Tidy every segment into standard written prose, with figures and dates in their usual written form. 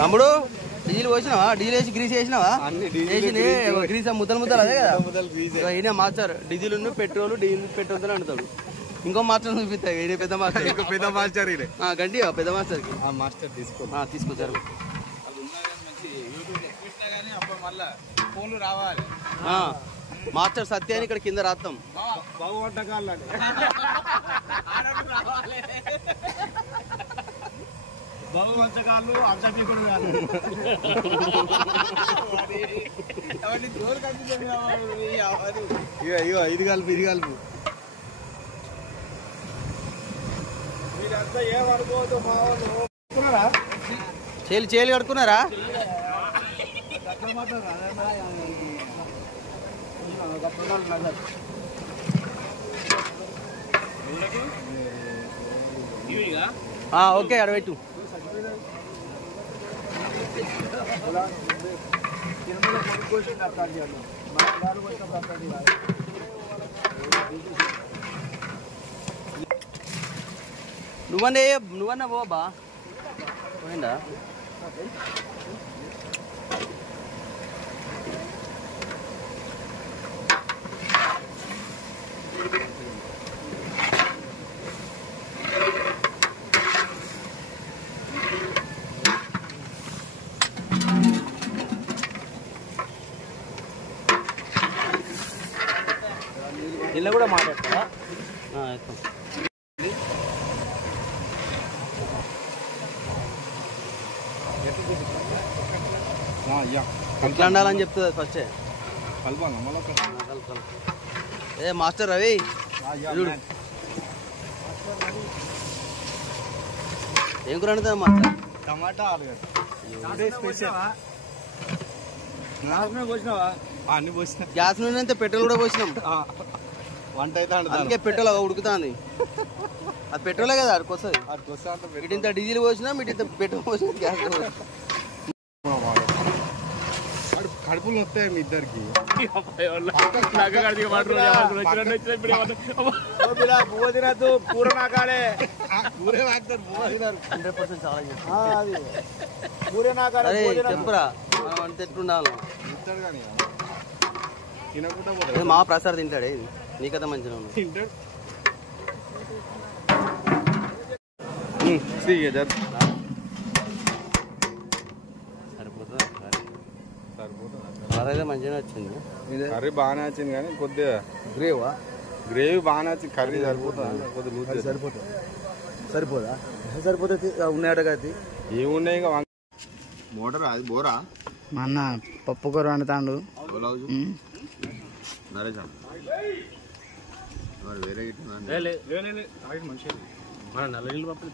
తమ్ముడు diesel పోసినావా? Diesel వేసి grace వేసినావా? Grace ముద్దలు అదే కదా. ఈయన మాస్టర్ డీజిల్ పెట్రోల్ పెట్రోల్ అంటాడు. ఇంకో మాస్టర్ చూపిస్తాయి. ఈయన పెద్ద మాస్టర్ గంటి పెద్ద మాస్టర్ తీసుకొచ్చారు. మాస్టర్ సత్య అని ఇక్కడ కింద రాస్తాం. బహువంచకాలు అర్జపీకుడు కాదు. ఇది కలుపు మీరంతా ఏమనుకోవద్దు. మా వాళ్ళు చేలు కడుక్కున్నారా? ఓకే అడబెట్టు. నువ్వన్నా బా పోయిందా? ఇలా కూడా మాట్లాడతారా? ఎట్లా ఉండాలని చెప్తుంది ఫస్టే. ఏ మాస్టర్ రవి ఏం కూర వండుతుంది మాస్టర్? టమాటా ఆలుగడ్డ పోసినావా? అన్ని పోసిన. గ్యాస్ నుండి పెట్రోల్ కూడా పోసినాం. వంట అయితే అందుకే పెట్రోల్ ఉడుకుతుంది. అది పెట్రోలే కదా అడికొస్తుంది. ఇటింత డీజిల్ పోసినా ఇటింత పెట్రోల్ పోసిన గ్యాస్ కడుపులు వస్తాయి మీ ఇద్దరికి. చెప్పురా ఎట్లుండాలి. మా ప్రసాద్ తింటాడే. నీకదా మంచిగా ఉంది. కర్రీ మంచిగా వచ్చింది. కర్రీ బాగానే వచ్చింది కానీ కొద్దిగా గ్రేవీ బాగానే వచ్చింది. కర్రీ సరిపోతుంది. కొద్దిగా సరిపోదా? ఉన్నాయట కదా. ఏమున్నాయి ఇంకా మోటార్ అది బోరా. మా అన్న పప్పు కూర వండుతాడు. నల్ల పప్పు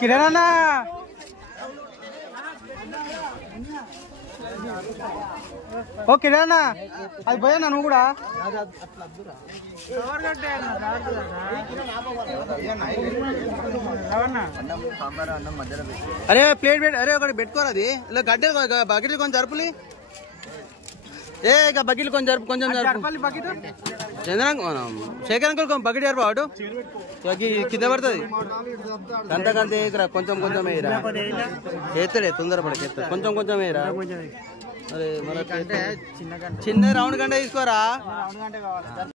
కిరణ్ ఓ కిరణ్ అది పోయా నువ్వు కూడా. అరే ప్లేట్ అరే ఒకటి పెట్టుకోరు. అది ఇలా గడ్డ బకెట్లు కొంచెం జరుపులి. ఏ ఇక బకెట్లు కొంచెం జరుపు చంద్ర శేఖర్ అంకుల్ బకెట్ జరుపు అటు కింద పడుతుంది. అంతకంతే కొంచెం వేయరా. చేస్తాడే తొందరపడి చేస్తాడు. కొంచెం వేయరా. అరే మన చిన్న రౌండ్ గంట తీసుకోరా.